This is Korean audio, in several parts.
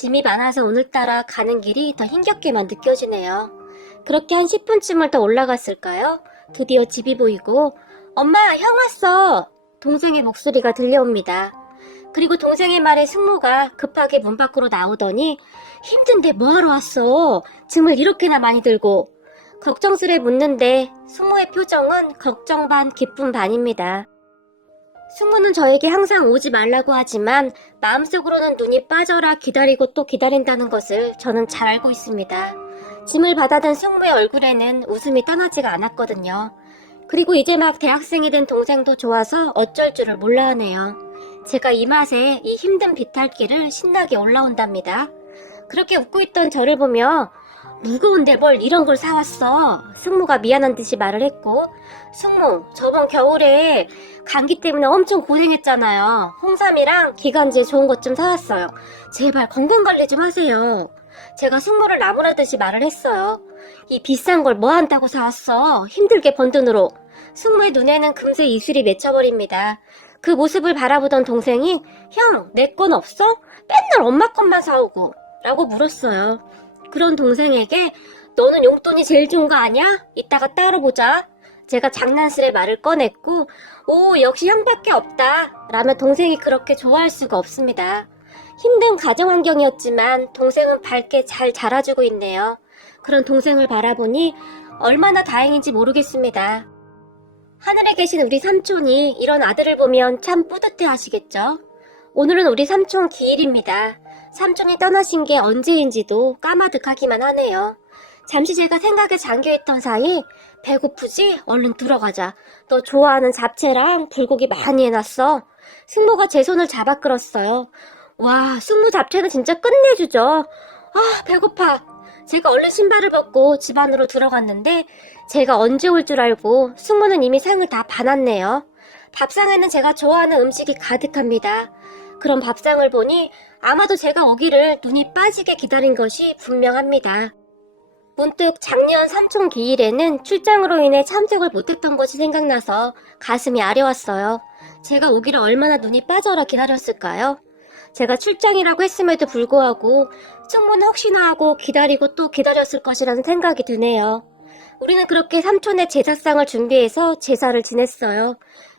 짐이 많아서 오늘따라 가는 길이 더 힘겹게만 느껴지네요. 그렇게 한 10분쯤을 더 올라갔을까요? 드디어 집이 보이고 엄마, 형 왔어! 동생의 목소리가 들려옵니다. 그리고 동생의 말에 승모가 급하게 문 밖으로 나오더니 힘든데 뭐하러 왔어? 짐을 이렇게나 많이 들고. 걱정스레 묻는데 승모의 표정은 걱정 반 기쁨 반입니다. 승모는 저에게 항상 오지 말라고 하지만 마음속으로는 눈이 빠져라 기다리고 또 기다린다는 것을 저는 잘 알고 있습니다. 짐을 받아든 승모의 얼굴에는 웃음이 떠나지가 않았거든요. 그리고 이제 막 대학생이 된 동생도 좋아서 어쩔 줄을 몰라 하네요. 제가 이 맛에 이 힘든 비탈길을 신나게 올라온답니다. 그렇게 웃고 있던 저를 보며 무거운데 뭘 이런 걸 사왔어? 승모가 미안한 듯이 말을 했고, 승모, 저번 겨울에 감기 때문에 엄청 고생했잖아요. 홍삼이랑 기관지에 좋은 것 좀 사왔어요. 제발 건강관리 좀 하세요. 제가 승모를 나무라듯이 말을 했어요. 이 비싼 걸 뭐 한다고 사왔어? 힘들게 번 돈으로. 승모의 눈에는 금세 이슬이 맺혀버립니다. 그 모습을 바라보던 동생이 형, 내 건 없어? 맨날 엄마 것만 사오고 라고 물었어요. 그런 동생에게 너는 용돈이 제일 좋은 거 아니야? 이따가 따로 보자. 제가 장난스레 말을 꺼냈고 오, 역시 형밖에 없다 라며 동생이 그렇게 좋아할 수가 없습니다. 힘든 가정 환경이었지만 동생은 밝게 잘 자라주고 있네요. 그런 동생을 바라보니 얼마나 다행인지 모르겠습니다. 하늘에 계신 우리 삼촌이 이런 아들을 보면 참 뿌듯해 하시겠죠? 오늘은 우리 삼촌 기일입니다. 삼촌이 떠나신 게 언제인지도 까마득하기만 하네요. 잠시 제가 생각에 잠겨있던 사이 배고프지? 얼른 들어가자. 너 좋아하는 잡채랑 불고기 많이 해놨어. 승모가 제 손을 잡아 끌었어요. 와, 승모 잡채는 진짜 끝내주죠. 아, 배고파. 제가 얼른 신발을 벗고 집 안으로 들어갔는데 제가 언제 올 줄 알고 승모는 이미 상을 다 봐놨네요. 밥상에는 제가 좋아하는 음식이 가득합니다. 그런 밥상을 보니 아마도 제가 오기를 눈이 빠지게 기다린 것이 분명합니다. 문득 작년 삼촌 기일에는 출장으로 인해 참석을 못했던 것이 생각나서 가슴이 아려왔어요. 제가 오기를 얼마나 눈이 빠져라 기다렸을까요? 제가 출장이라고 했음에도 불구하고 승모는 혹시나 하고 기다리고 또 기다렸을 것이라는 생각이 드네요. 우리는 그렇게 삼촌의 제사상을 준비해서 제사를 지냈어요.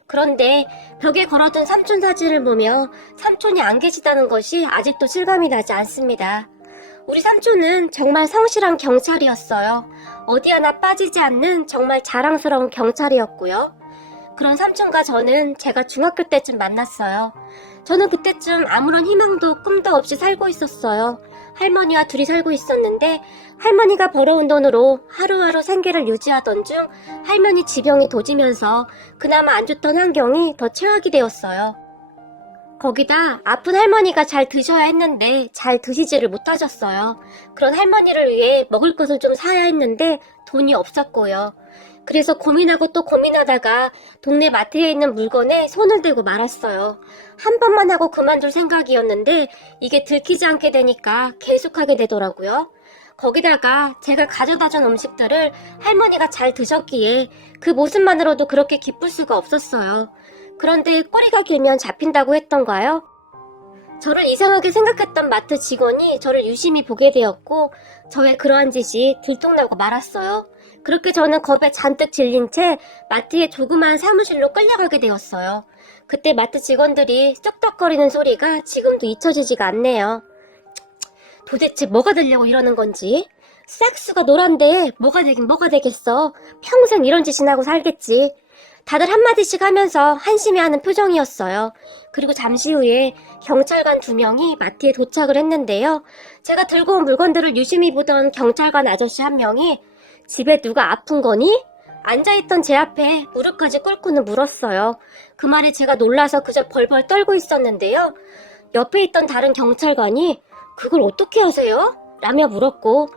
그런데 벽에 걸어둔 삼촌 사진을 보며 삼촌이 안 계시다는 것이 아직도 실감이 나지 않습니다. 우리 삼촌은 정말 성실한 경찰이었어요. 어디 하나 빠지지 않는 정말 자랑스러운 경찰이었고요. 그런 삼촌과 저는 제가 중학교 때쯤 만났어요. 저는 그때쯤 아무런 희망도 꿈도 없이 살고 있었어요. 할머니와 둘이 살고 있었는데 할머니가 벌어온 돈으로 하루하루 생계를 유지하던 중 할머니 지병이 도지면서 그나마 안 좋던 환경이 더 최악이 되었어요. 거기다 아픈 할머니가 잘 드셔야 했는데 잘 드시지를 못하셨어요. 그런 할머니를 위해 먹을 것을 좀 사야 했는데 돈이 없었고요. 그래서 고민하고 또 고민하다가 동네 마트에 있는 물건에 손을 대고 말았어요. 한 번만 하고 그만둘 생각이었는데 이게 들키지 않게 되니까 계속하게 되더라고요. 거기다가 제가 가져다준 음식들을 할머니가 잘 드셨기에 그 모습만으로도 그렇게 기쁠 수가 없었어요. 그런데 꼬리가 길면 잡힌다고 했던가요? 저를 이상하게 생각했던 마트 직원이 저를 유심히 보게 되었고 저의 그러한 짓이 들통나고 말았어요. 그렇게 저는 겁에 잔뜩 질린 채 마트의 조그마한 사무실로 끌려가게 되었어요. 그때 마트 직원들이 쩍쩍거리는 소리가 지금도 잊혀지지가 않네요. 도대체 뭐가 되려고 이러는 건지. 싹수가 노란데 뭐가 되긴 뭐가 되겠어. 평생 이런 짓이나 하고 살겠지. 다들 한마디씩 하면서 한심해하는 표정이었어요. 그리고 잠시 후에 경찰관 2명이 마트에 도착을 했는데요. 제가 들고 온 물건들을 유심히 보던 경찰관 아저씨 한 명이 집에 누가 아픈 거니? 앉아있던 제 앞에 무릎까지 꿇고는 물었어요. 그 말에 제가 놀라서 그저 벌벌 떨고 있었는데요. 옆에 있던 다른 경찰관이 그걸 어떻게 하세요? 라며 물었고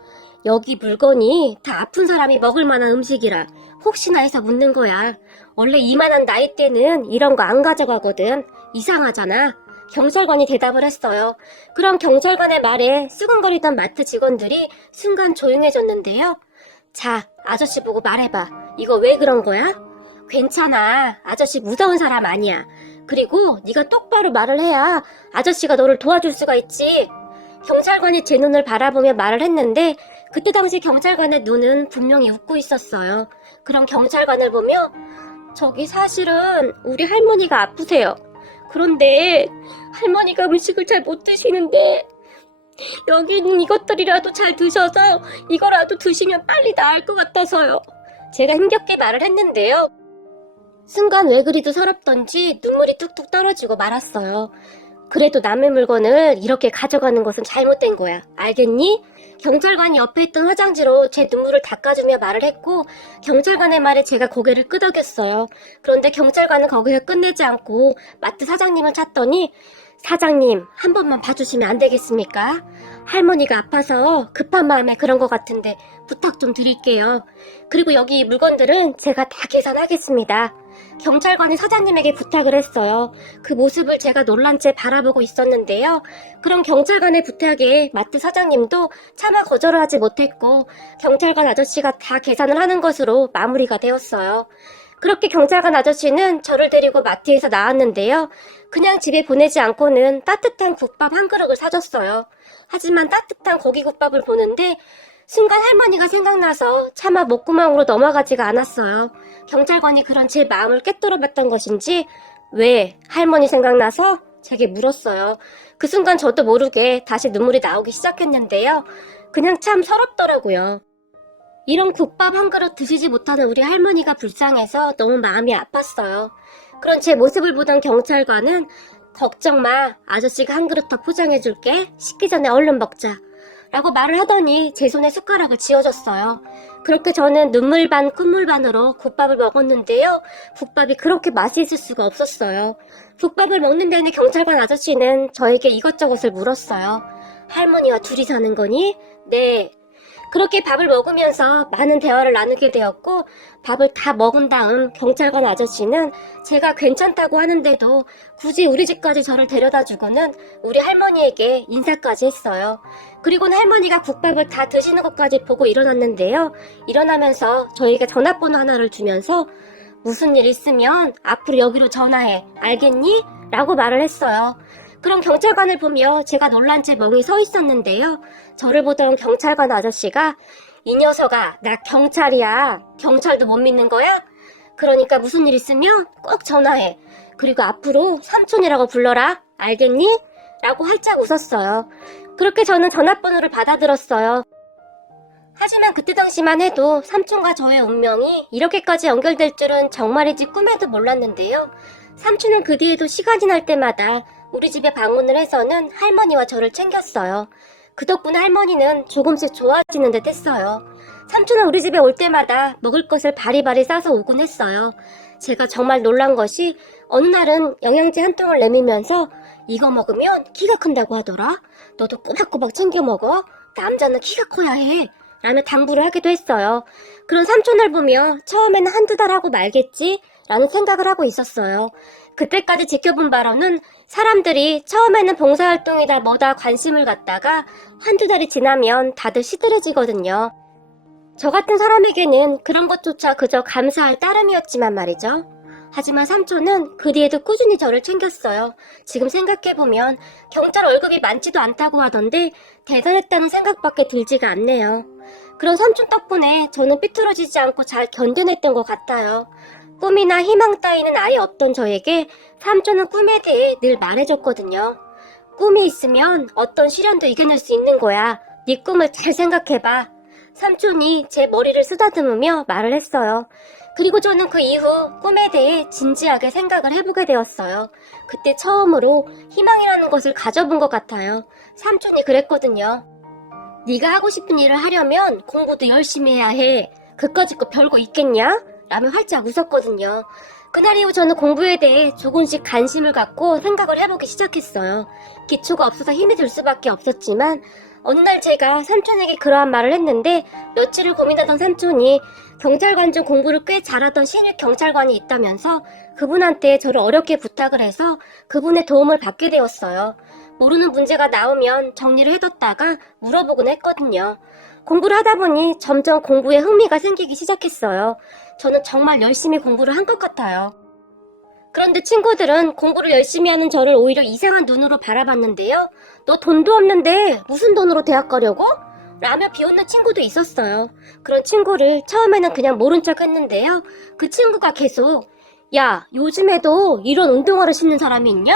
여기 물건이 다 아픈 사람이 먹을 만한 음식이라 혹시나 해서 묻는 거야. 원래 이만한 나이 때는 이런 거 안 가져가거든. 이상하잖아. 경찰관이 대답을 했어요. 그럼 경찰관의 말에 수근거리던 마트 직원들이 순간 조용해졌는데요. 자, 아저씨 보고 말해봐. 이거 왜 그런 거야? 괜찮아. 아저씨 무서운 사람 아니야. 그리고 네가 똑바로 말을 해야 아저씨가 너를 도와줄 수가 있지. 경찰관이 제 눈을 바라보며 말을 했는데 그때 당시 경찰관의 눈은 분명히 웃고 있었어요. 그럼 경찰관을 보며 저기 사실은 우리 할머니가 아프세요. 그런데 할머니가 음식을 잘 못 드시는데 여기 있는 이것들이라도 잘 드셔서 이거라도 드시면 빨리 나을 것 같아서요. 제가 힘겹게 말을 했는데요. 순간 왜 그리도 서럽던지 눈물이 뚝뚝 떨어지고 말았어요. 그래도 남의 물건을 이렇게 가져가는 것은 잘못된 거야. 알겠니? 경찰관이 옆에 있던 화장지로 제 눈물을 닦아주며 말을 했고 경찰관의 말에 제가 고개를 끄덕였어요. 그런데 경찰관은 거기서 끝내지 않고 마트 사장님을 찾더니 사장님, 한 번만 봐주시면 안 되겠습니까? 할머니가 아파서 급한 마음에 그런 것 같은데 부탁 좀 드릴게요. 그리고 여기 이 물건들은 제가 다 계산하겠습니다. 경찰관이 사장님에게 부탁을 했어요. 그 모습을 제가 놀란 채 바라보고 있었는데요. 그럼 경찰관의 부탁에 마트 사장님도 차마 거절을 하지 못했고 경찰관 아저씨가 다 계산을 하는 것으로 마무리가 되었어요. 그렇게 경찰관 아저씨는 저를 데리고 마트에서 나왔는데요. 그냥 집에 보내지 않고는 따뜻한 국밥 한 그릇을 사줬어요. 하지만 따뜻한 고기국밥을 보는데 순간 할머니가 생각나서 차마 목구멍으로 넘어가지가 않았어요. 경찰관이 그런 제 마음을 꿰뚫어봤던 것인지 왜 할머니 생각나서 제게 물었어요. 그 순간 저도 모르게 다시 눈물이 나오기 시작했는데요. 그냥 참 서럽더라고요. 이런 국밥 한 그릇 드시지 못하는 우리 할머니가 불쌍해서 너무 마음이 아팠어요. 그런 제 모습을 보던 경찰관은 걱정 마, 아저씨가 한 그릇 더 포장해줄게. 식기 전에 얼른 먹자. 라고 말을 하더니 제 손에 숟가락을 쥐어줬어요. 그렇게 저는 눈물 반 콧물 반으로 국밥을 먹었는데요. 국밥이 그렇게 맛있을 수가 없었어요. 국밥을 먹는 내내 경찰관 아저씨는 저에게 이것저것을 물었어요. 할머니와 둘이 사는 거니? 네. 그렇게 밥을 먹으면서 많은 대화를 나누게 되었고 밥을 다 먹은 다음 경찰관 아저씨는 제가 괜찮다고 하는데도 굳이 우리 집까지 저를 데려다주고는 우리 할머니에게 인사까지 했어요. 그리고는 할머니가 국밥을 다 드시는 것까지 보고 일어났는데요. 일어나면서 저에게 전화번호 하나를 주면서 무슨 일 있으면 앞으로 여기로 전화해. 알겠니? 라고 말을 했어요. 그럼 경찰관을 보며 제가 놀란 채 멍이 서 있었는데요. 저를 보던 경찰관 아저씨가 이 녀석아, 나 경찰이야. 경찰도 못 믿는 거야? 그러니까 무슨 일 있으면 꼭 전화해. 그리고 앞으로 삼촌이라고 불러라. 알겠니? 라고 활짝 웃었어요. 그렇게 저는 전화번호를 받아들었어요. 하지만 그때 당시만 해도 삼촌과 저의 운명이 이렇게까지 연결될 줄은 정말이지 꿈에도 몰랐는데요. 삼촌은 그 뒤에도 시간이 날 때마다 우리 집에 방문을 해서는 할머니와 저를 챙겼어요. 그 덕분에 할머니는 조금씩 좋아지는 듯 했어요. 삼촌은 우리 집에 올 때마다 먹을 것을 바리바리 싸서 오곤 했어요. 제가 정말 놀란 것이 어느 날은 영양제 한 통을 내밀면서 이거 먹으면 키가 큰다고 하더라. 너도 꼬박꼬박 챙겨 먹어. 남자는 키가 커야 해. 라며 당부를 하기도 했어요. 그런 삼촌을 보며 처음에는 한두 달 하고 말겠지? 라는 생각을 하고 있었어요. 그때까지 지켜본 바로는 사람들이 처음에는 봉사활동이다 뭐다 관심을 갖다가 한두 달이 지나면 다들 시들해지거든요. 저 같은 사람에게는 그런 것조차 그저 감사할 따름이었지만 말이죠. 하지만 삼촌은 그 뒤에도 꾸준히 저를 챙겼어요. 지금 생각해보면 경찰 월급이 많지도 않다고 하던데 대단했다는 생각밖에 들지가 않네요. 그런 삼촌 덕분에 저는 삐뚤어지지 않고 잘 견뎌냈던 것 같아요. 꿈이나 희망 따위는 아예 없던 저에게 삼촌은 꿈에 대해 늘 말해줬거든요. 꿈이 있으면 어떤 시련도 이겨낼 수 있는 거야. 네 꿈을 잘 생각해봐. 삼촌이 제 머리를 쓰다듬으며 말을 했어요. 그리고 저는 그 이후 꿈에 대해 진지하게 생각을 해보게 되었어요. 그때 처음으로 희망이라는 것을 가져본 것 같아요. 삼촌이 그랬거든요. 네가 하고 싶은 일을 하려면 공부도 열심히 해야 해. 그까짓 거 별거 있겠냐? 라며 활짝 웃었거든요. 그날 이후 저는 공부에 대해 조금씩 관심을 갖고 생각을 해보기 시작했어요. 기초가 없어서 힘이 들 수밖에 없었지만 어느 날 제가 삼촌에게 그러한 말을 했는데 며칠을 고민하던 삼촌이 경찰관 중 공부를 꽤 잘하던 신입 경찰관이 있다면서 그분한테 저를 어렵게 부탁을 해서 그분의 도움을 받게 되었어요. 모르는 문제가 나오면 정리를 해뒀다가 물어보곤 했거든요. 공부를 하다 보니 점점 공부에 흥미가 생기기 시작했어요. 저는 정말 열심히 공부를 한 것 같아요. 그런데 친구들은 공부를 열심히 하는 저를 오히려 이상한 눈으로 바라봤는데요. 너 돈도 없는데 무슨 돈으로 대학 가려고? 라며 비웃는 친구도 있었어요. 그런 친구를 처음에는 그냥 모른 척 했는데요. 그 친구가 계속 야, 요즘에도 이런 운동화를 신는 사람이 있냐?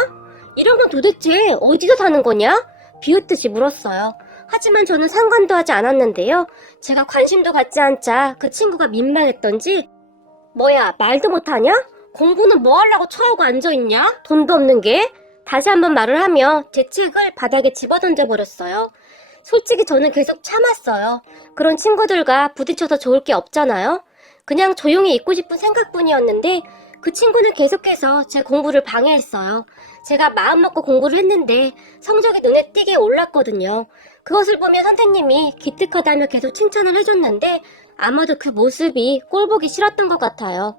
이런 건 도대체 어디서 사는 거냐? 비웃듯이 물었어요. 하지만 저는 상관도 하지 않았는데요. 제가 관심도 갖지 않자 그 친구가 민망했던지 뭐야, 말도 못하냐? 공부는 뭐 하려고 처하고 앉아있냐? 돈도 없는 게? 다시 한번 말을 하며 제 책을 바닥에 집어던져 버렸어요. 솔직히 저는 계속 참았어요. 그런 친구들과 부딪혀서 좋을 게 없잖아요. 그냥 조용히 있고 싶은 생각뿐이었는데 그 친구는 계속해서 제 공부를 방해했어요. 제가 마음먹고 공부를 했는데 성적이 눈에 띄게 올랐거든요. 그것을 보며 선생님이 기특하다며 계속 칭찬을 해줬는데 아마도 그 모습이 꼴보기 싫었던 것 같아요.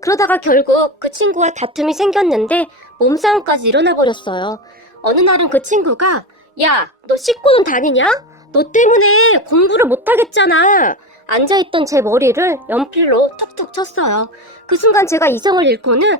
그러다가 결국 그 친구와 다툼이 생겼는데 몸싸움까지 일어나 버렸어요. 어느 날은 그 친구가 야, 너 씻고는 다니냐? 너 때문에 공부를 못하겠잖아. 앉아있던 제 머리를 연필로 툭툭 쳤어요. 그 순간 제가 이성을 잃고는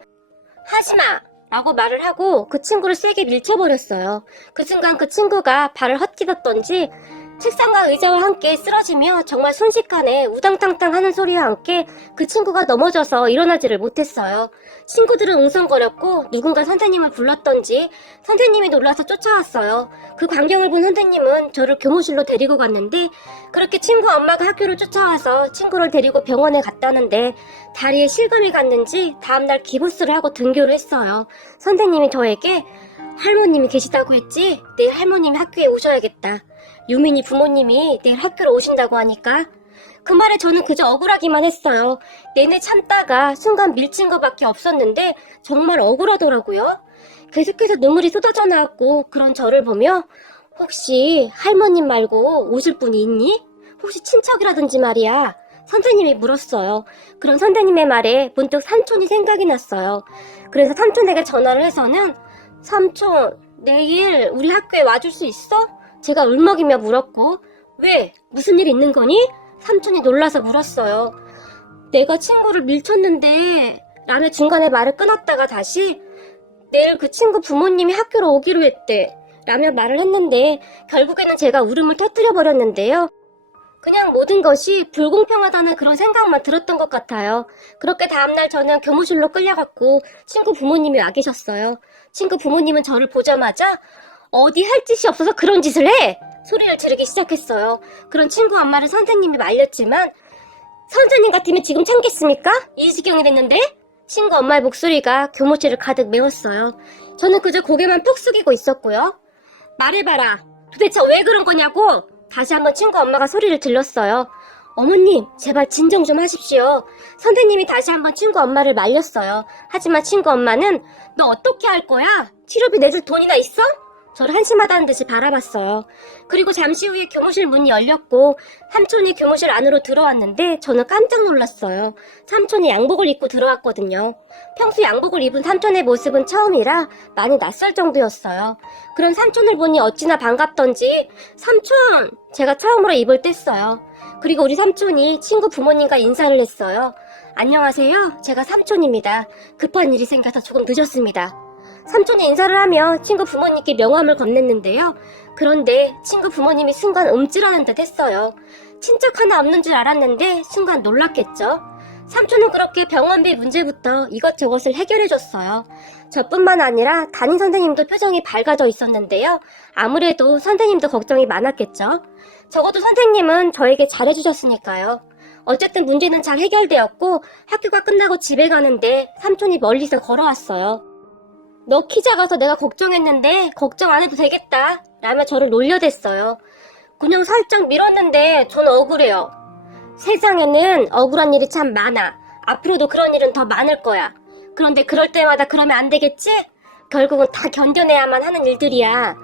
하지마! 라고 말을 하고 그 친구를 세게 밀쳐버렸어요. 그 순간 그 친구가 발을 헛디뎠던지 책상과 의자와 함께 쓰러지며 정말 순식간에 우당탕탕 하는 소리와 함께 그 친구가 넘어져서 일어나지를 못했어요. 친구들은 웅성거렸고 누군가 선생님을 불렀던지 선생님이 놀라서 쫓아왔어요. 그 광경을 본 선생님은 저를 교무실로 데리고 갔는데 그렇게 친구 엄마가 학교를 쫓아와서 친구를 데리고 병원에 갔다는데 다리에 실감이 갔는지 다음날 기부스를 하고 등교를 했어요. 선생님이 저에게 할머님이 계시다고 했지? 내일 할머님이 학교에 오셔야겠다. 유민이 부모님이 내일 학교로 오신다고 하니까 그 말에 저는 그저 억울하기만 했어요. 내내 참다가 순간 밀친 것밖에 없었는데 정말 억울하더라고요. 계속해서 눈물이 쏟아져 나왔고 그런 저를 보며 혹시 할머님 말고 오실 분이 있니? 혹시 친척이라든지 말이야. 선생님이 물었어요. 그런 선생님의 말에 문득 삼촌이 생각이 났어요. 그래서 삼촌에게 전화를 해서는 삼촌, 내일 우리 학교에 와줄 수 있어? 제가 울먹이며 물었고 왜? 무슨 일 있는 거니? 삼촌이 놀라서 물었어요. 내가 친구를 밀쳤는데 라며 중간에 말을 끊었다가 다시 내일 그 친구 부모님이 학교로 오기로 했대 라며 말을 했는데 결국에는 제가 울음을 터뜨려 버렸는데요. 그냥 모든 것이 불공평하다는 그런 생각만 들었던 것 같아요. 그렇게 다음날 저는 교무실로 끌려갔고 친구 부모님이 와 계셨어요. 친구 부모님은 저를 보자마자 어디 할 짓이 없어서 그런 짓을 해! 소리를 지르기 시작했어요. 그런 친구 엄마를 선생님이 말렸지만 선생님 같으면 지금 참겠습니까? 이 지경이 됐는데? 친구 엄마의 목소리가 교무실을 가득 메웠어요. 저는 그저 고개만 푹 숙이고 있었고요. 말해봐라. 도대체 왜 그런 거냐고! 다시 한번 친구 엄마가 소리를 질렀어요. 어머님, 제발 진정 좀 하십시오. 선생님이 다시 한번 친구 엄마를 말렸어요. 하지만 친구 엄마는 너 어떻게 할 거야? 치료비 내줄 돈이나 있어? 저를 한심하다는 듯이 바라봤어요. 그리고 잠시 후에 교무실 문이 열렸고 삼촌이 교무실 안으로 들어왔는데 저는 깜짝 놀랐어요. 삼촌이 양복을 입고 들어왔거든요. 평소 양복을 입은 삼촌의 모습은 처음이라 많이 낯설 정도였어요. 그런 삼촌을 보니 어찌나 반갑던지 삼촌! 제가 처음으로 입을 뗐어요. 그리고 우리 삼촌이 친구 부모님과 인사를 했어요. 안녕하세요. 제가 삼촌입니다. 급한 일이 생겨서 조금 늦었습니다. 삼촌이 인사를 하며 친구 부모님께 명함을 건넸는데요. 그런데 친구 부모님이 순간 움찔하는 듯 했어요. 친척 하나 없는 줄 알았는데 순간 놀랐겠죠. 삼촌은 그렇게 병원비 문제부터 이것저것을 해결해줬어요. 저뿐만 아니라 담임 선생님도 표정이 밝아져 있었는데요. 아무래도 선생님도 걱정이 많았겠죠. 적어도 선생님은 저에게 잘해주셨으니까요. 어쨌든 문제는 잘 해결되었고 학교가 끝나고 집에 가는데 삼촌이 멀리서 걸어왔어요. 너 키 작아서 내가 걱정했는데 걱정 안 해도 되겠다 라며 저를 놀려댔어요. 그냥 살짝 밀었는데 전 억울해요. 세상에는 억울한 일이 참 많아. 앞으로도 그런 일은 더 많을 거야. 그런데 그럴 때마다 그러면 안 되겠지? 결국은 다 견뎌내야만 하는 일들이야.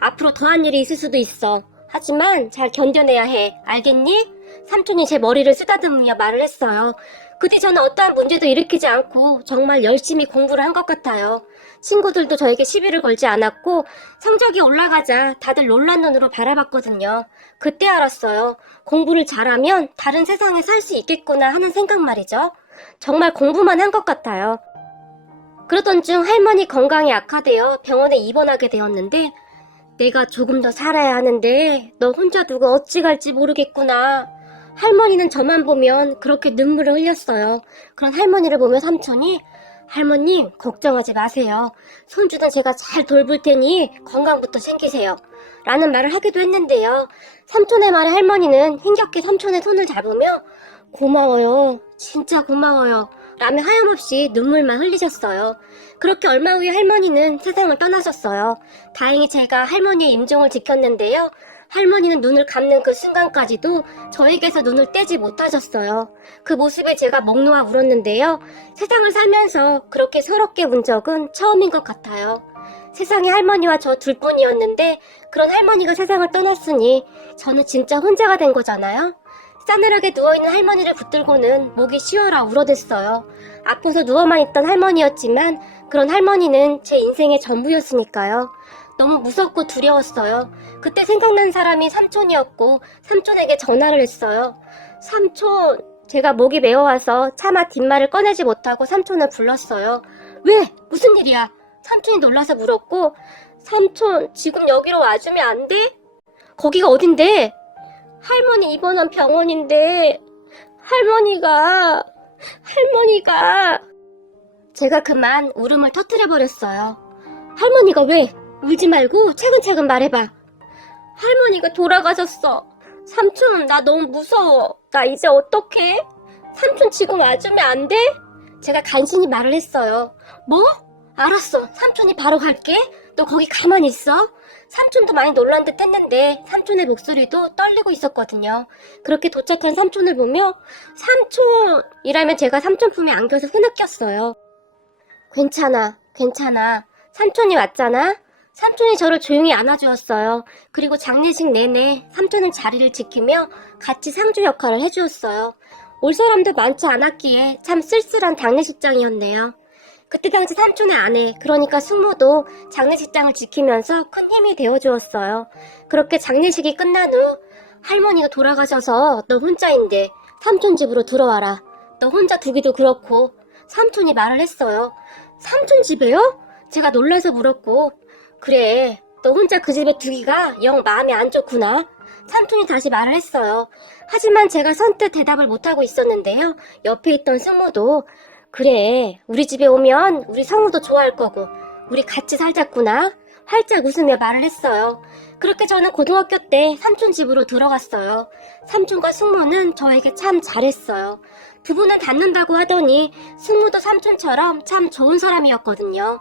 앞으로 더한 일이 있을 수도 있어. 하지만 잘 견뎌내야 해. 알겠니? 삼촌이 제 머리를 쓰다듬으며 말을 했어요. 그 뒤 저는 어떠한 문제도 일으키지 않고 정말 열심히 공부를 한 것 같아요. 친구들도 저에게 시비를 걸지 않았고 성적이 올라가자 다들 놀란 눈으로 바라봤거든요. 그때 알았어요. 공부를 잘하면 다른 세상에 살 수 있겠구나 하는 생각 말이죠. 정말 공부만 한 것 같아요. 그러던 중 할머니 건강이 악화되어 병원에 입원하게 되었는데 내가 조금 더 살아야 하는데 너 혼자 두고 어찌 갈지 모르겠구나. 할머니는 저만 보면 그렇게 눈물을 흘렸어요. 그런 할머니를 보며 삼촌이 할머님 걱정하지 마세요. 손주는 제가 잘 돌볼 테니 건강부터 챙기세요. 라는 말을 하기도 했는데요. 삼촌의 말에 할머니는 힘겹게 삼촌의 손을 잡으며 고마워요. 진짜 고마워요. 라며 하염없이 눈물만 흘리셨어요. 그렇게 얼마 후에 할머니는 세상을 떠나셨어요. 다행히 제가 할머니의 임종을 지켰는데요. 할머니는 눈을 감는 그 순간까지도 저에게서 눈을 떼지 못하셨어요. 그 모습에 제가 목 놓아 울었는데요. 세상을 살면서 그렇게 서럽게 운 적은 처음인 것 같아요. 세상에 할머니와 저 둘뿐이었는데 그런 할머니가 세상을 떠났으니 저는 진짜 혼자가 된 거잖아요. 싸늘하게 누워있는 할머니를 붙들고는 목이 쉬어라 울어댔어요. 아파서 누워만 있던 할머니였지만 그런 할머니는 제 인생의 전부였으니까요. 너무 무섭고 두려웠어요. 그때 생각난 사람이 삼촌이었고 삼촌에게 전화를 했어요. 삼촌! 제가 목이 메어와서 차마 뒷말을 꺼내지 못하고 삼촌을 불렀어요. 왜? 무슨 일이야? 삼촌이 놀라서 물었고 삼촌 지금 여기로 와주면 안 돼? 거기가 어딘데? 할머니 입원한 병원인데 할머니가 제가 그만 울음을 터뜨려버렸어요. 할머니가 왜? 울지 말고 차근차근 말해봐. 할머니가 돌아가셨어. 삼촌 나 너무 무서워. 나 이제 어떡해? 삼촌 지금 와주면 안 돼? 제가 간신히 말을 했어요. 뭐? 알았어. 삼촌이 바로 갈게. 너 거기 가만히 있어. 삼촌도 많이 놀란 듯 했는데 삼촌의 목소리도 떨리고 있었거든요. 그렇게 도착한 삼촌을 보며 삼촌! 이라며 제가 삼촌 품에 안겨서 흐느꼈어요. 괜찮아. 삼촌이 왔잖아. 삼촌이 저를 조용히 안아주었어요. 그리고 장례식 내내 삼촌은 자리를 지키며 같이 상주 역할을 해주었어요. 올 사람도 많지 않았기에 참 쓸쓸한 장례식장이었네요. 그때 당시 삼촌의 아내, 그러니까 숙모도 장례식장을 지키면서 큰 힘이 되어주었어요. 그렇게 장례식이 끝난 후 할머니가 돌아가셔서 너 혼자인데 삼촌 집으로 들어와라. 너 혼자 두기도 그렇고 삼촌이 말을 했어요. 삼촌 집에요? 제가 놀라서 물었고 그래, 너 혼자 그 집에 두기가 영 마음에 안 좋구나. 삼촌이 다시 말을 했어요. 하지만 제가 선뜻 대답을 못하고 있었는데요. 옆에 있던 숙모도 그래, 우리 집에 오면 우리 성우도 좋아할 거고 우리 같이 살자꾸나 활짝 웃으며 말을 했어요. 그렇게 저는 고등학교 때 삼촌 집으로 들어갔어요. 삼촌과 숙모는 저에게 참 잘했어요. 두 분은 닮는다고 하더니 숙모도 삼촌처럼 참 좋은 사람이었거든요.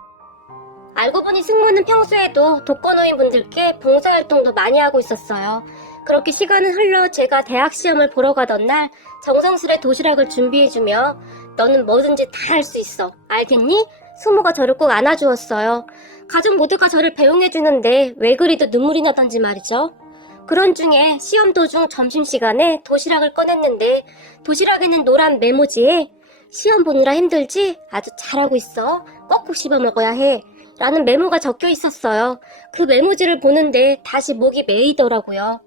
알고 보니 숙모는 평소에도 독거노인분들께 봉사활동도 많이 하고 있었어요. 그렇게 시간은 흘러 제가 대학 시험을 보러 가던 날 정성스레 도시락을 준비해주며 너는 뭐든지 다 할 수 있어. 알겠니? 숙모가 저를 꼭 안아주었어요. 가족 모두가 저를 배웅해주는데 왜 그리도 눈물이 나던지 말이죠. 그런 중에 시험 도중 점심시간에 도시락을 꺼냈는데 도시락에는 노란 메모지에 시험 보느라 힘들지? 아주 잘하고 있어. 꼭꼭 씹어 먹어야 해. 라는 메모가 적혀 있었어요. 그 메모지를 보는데 다시 목이 메이더라고요.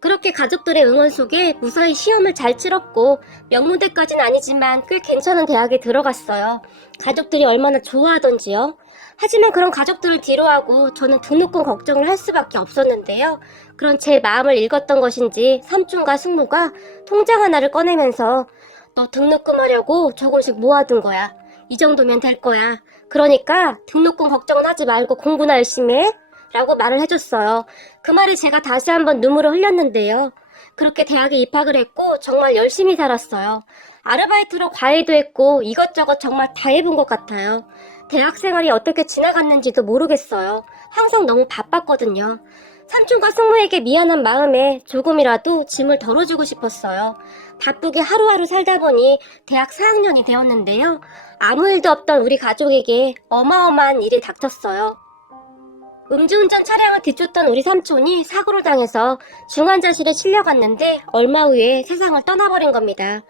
그렇게 가족들의 응원 속에 무사히 시험을 잘 치렀고 명문대까지는 아니지만 꽤 괜찮은 대학에 들어갔어요. 가족들이 얼마나 좋아하던지요. 하지만 그런 가족들을 뒤로하고 저는 등록금 걱정을 할 수밖에 없었는데요. 그런 제 마음을 읽었던 것인지 삼촌과 숙모가 통장 하나를 꺼내면서 너 등록금 하려고 조금씩 모아둔 거야. 이 정도면 될 거야. 그러니까 등록금 걱정은 하지 말고 공부나 열심히 해. 라고 말을 해줬어요. 그 말에 제가 다시 한번 눈물을 흘렸는데요. 그렇게 대학에 입학을 했고 정말 열심히 살았어요. 아르바이트로 과외도 했고 이것저것 정말 다 해본 것 같아요. 대학 생활이 어떻게 지나갔는지도 모르겠어요. 항상 너무 바빴거든요. 삼촌과 숙모에게 미안한 마음에 조금이라도 짐을 덜어주고 싶었어요. 바쁘게 하루하루 살다 보니 대학 4학년이 되었는데요. 아무 일도 없던 우리 가족에게 어마어마한 일이 닥쳤어요. 음주운전 차량을 뒤쫓던 우리 삼촌이 사고를 당해서 중환자실에 실려갔는데 얼마 후에 세상을 떠나버린 겁니다.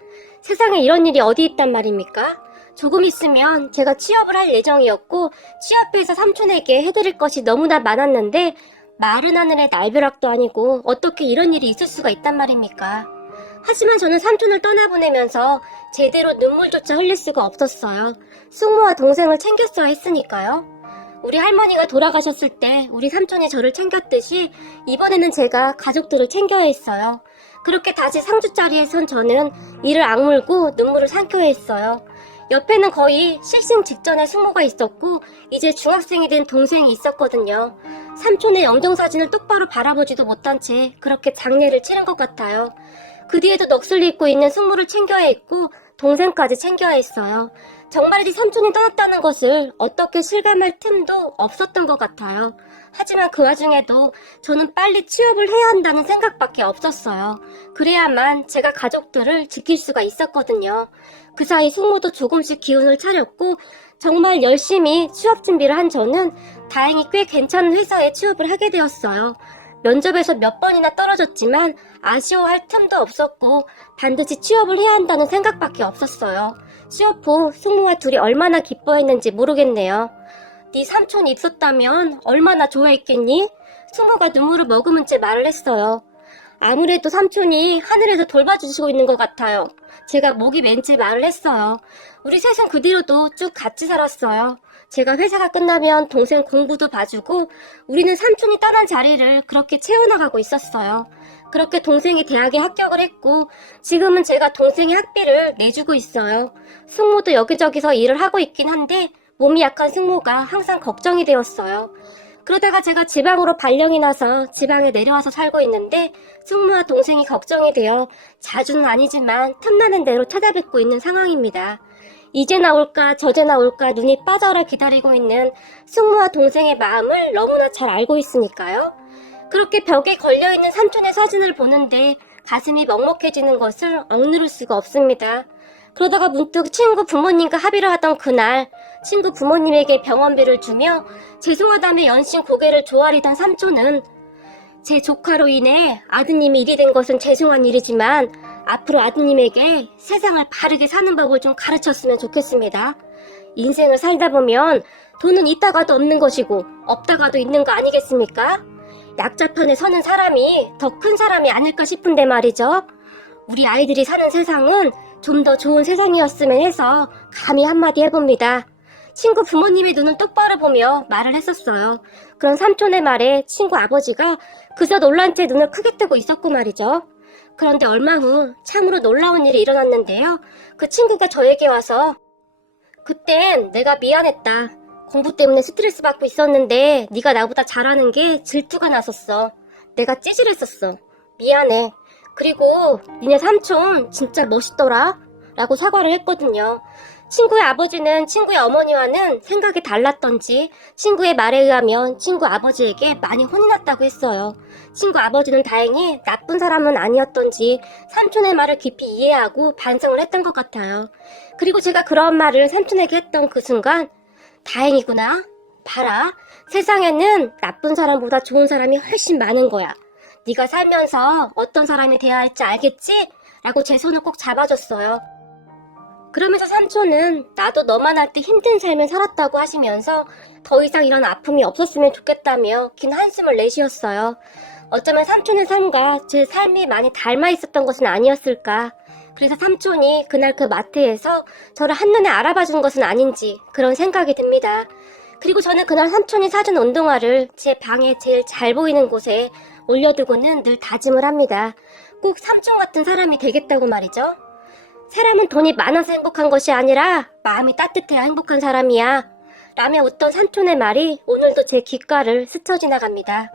세상에 이런 일이 어디 있단 말입니까? 조금 있으면 제가 취업을 할 예정이었고 취업해서 삼촌에게 해드릴 것이 너무나 많았는데 마른 하늘의 날벼락도 아니고 어떻게 이런 일이 있을 수가 있단 말입니까? 하지만 저는 삼촌을 떠나보내면서 제대로 눈물조차 흘릴 수가 없었어요. 숙모와 동생을 챙겼어야 했으니까요. 우리 할머니가 돌아가셨을 때 우리 삼촌이 저를 챙겼듯이 이번에는 제가 가족들을 챙겨야 했어요. 그렇게 다시 상주 자리에 선 저는 이를 악물고 눈물을 삼켜야 했어요. 옆에는 거의 실생 직전에 숙모가 있었고 이제 중학생이 된 동생이 있었거든요. 삼촌의 영정사진을 똑바로 바라보지도 못한 채 그렇게 장례를 치른 것 같아요. 그 뒤에도 넋을 잃고 있는 숙모를 챙겨야 했고 동생까지 챙겨야 했어요. 정말이지 삼촌이 떠났다는 것을 어떻게 실감할 틈도 없었던 것 같아요. 하지만 그 와중에도 저는 빨리 취업을 해야 한다는 생각밖에 없었어요. 그래야만 제가 가족들을 지킬 수가 있었거든요. 그 사이 숙모도 조금씩 기운을 차렸고 정말 열심히 취업 준비를 한 저는 다행히 꽤 괜찮은 회사에 취업을 하게 되었어요. 면접에서 몇 번이나 떨어졌지만 아쉬워할 틈도 없었고 반드시 취업을 해야 한다는 생각밖에 없었어요. 취업 후 숙모와 둘이 얼마나 기뻐했는지 모르겠네요. 네 삼촌이 있었다면 얼마나 좋아했겠니? 숙모가 눈물을 머금은 채 말을 했어요. 아무래도 삼촌이 하늘에서 돌봐주시고 있는 것 같아요. 제가 목이 맨 채 말을 했어요. 우리 셋은 그 뒤로도 쭉 같이 살았어요. 제가 회사가 끝나면 동생 공부도 봐주고 우리는 삼촌이 떠난 자리를 그렇게 채워나가고 있었어요. 그렇게 동생이 대학에 합격을 했고 지금은 제가 동생의 학비를 내주고 있어요. 숙모도 여기저기서 일을 하고 있긴 한데 몸이 약한 숙모가 항상 걱정이 되었어요. 그러다가 제가 지방으로 발령이 나서 지방에 내려와서 살고 있는데 숙모와 동생이 걱정이 되어 자주는 아니지만 틈나는 대로 찾아뵙고 있는 상황입니다. 이제 나올까 저제 나올까 눈이 빠져라 기다리고 있는 숙모와 동생의 마음을 너무나 잘 알고 있으니까요. 그렇게 벽에 걸려있는 삼촌의 사진을 보는데 가슴이 먹먹해지는 것을 억누를 수가 없습니다. 그러다가 문득 친구 부모님과 합의를 하던 그날 친구 부모님에게 병원비를 주며 죄송하다며 연신 고개를 조아리던 삼촌은 제 조카로 인해 아드님이 일이 된 것은 죄송한 일이지만 앞으로 아드님에게 세상을 바르게 사는 법을 좀 가르쳤으면 좋겠습니다. 인생을 살다 보면 돈은 있다가도 없는 것이고 없다가도 있는 거 아니겠습니까? 약자편에 서는 사람이 더 큰 사람이 아닐까 싶은데 말이죠. 우리 아이들이 사는 세상은 좀 더 좋은 세상이었으면 해서 감히 한마디 해봅니다. 친구 부모님의 눈을 똑바로 보며 말을 했었어요. 그런 삼촌의 말에 친구 아버지가 그저 놀란 채 눈을 크게 뜨고 있었고 말이죠. 그런데 얼마 후 참으로 놀라운 일이 일어났는데요. 그 친구가 저에게 와서 그땐 내가 미안했다. 공부 때문에 스트레스 받고 있었는데 네가 나보다 잘하는 게 질투가 났었어. 내가 찌질했었어. 미안해. 그리고 니네 삼촌 진짜 멋있더라 라고 사과를 했거든요. 친구의 아버지는 친구의 어머니와는 생각이 달랐던지 친구의 말에 의하면 친구 아버지에게 많이 혼이 났다고 했어요. 친구 아버지는 다행히 나쁜 사람은 아니었던지 삼촌의 말을 깊이 이해하고 반성을 했던 것 같아요. 그리고 제가 그런 말을 삼촌에게 했던 그 순간 다행이구나. 봐라. 세상에는 나쁜 사람보다 좋은 사람이 훨씬 많은 거야. 네가 살면서 어떤 사람이 돼야 할지 알겠지? 라고 제 손을 꼭 잡아줬어요. 그러면서 삼촌은 나도 너만 할 때 힘든 삶을 살았다고 하시면서 더 이상 이런 아픔이 없었으면 좋겠다며 긴 한숨을 내쉬었어요. 어쩌면 삼촌의 삶과 제 삶이 많이 닮아 있었던 것은 아니었을까. 그래서 삼촌이 그날 그 마트에서 저를 한눈에 알아봐준 것은 아닌지 그런 생각이 듭니다. 그리고 저는 그날 삼촌이 사준 운동화를 제 방에 제일 잘 보이는 곳에 올려두고는 늘 다짐을 합니다. 꼭 삼촌 같은 사람이 되겠다고 말이죠. 사람은 돈이 많아서 행복한 것이 아니라 마음이 따뜻해야 행복한 사람이야 라며 웃던 삼촌의 말이 오늘도 제 귓가를 스쳐 지나갑니다.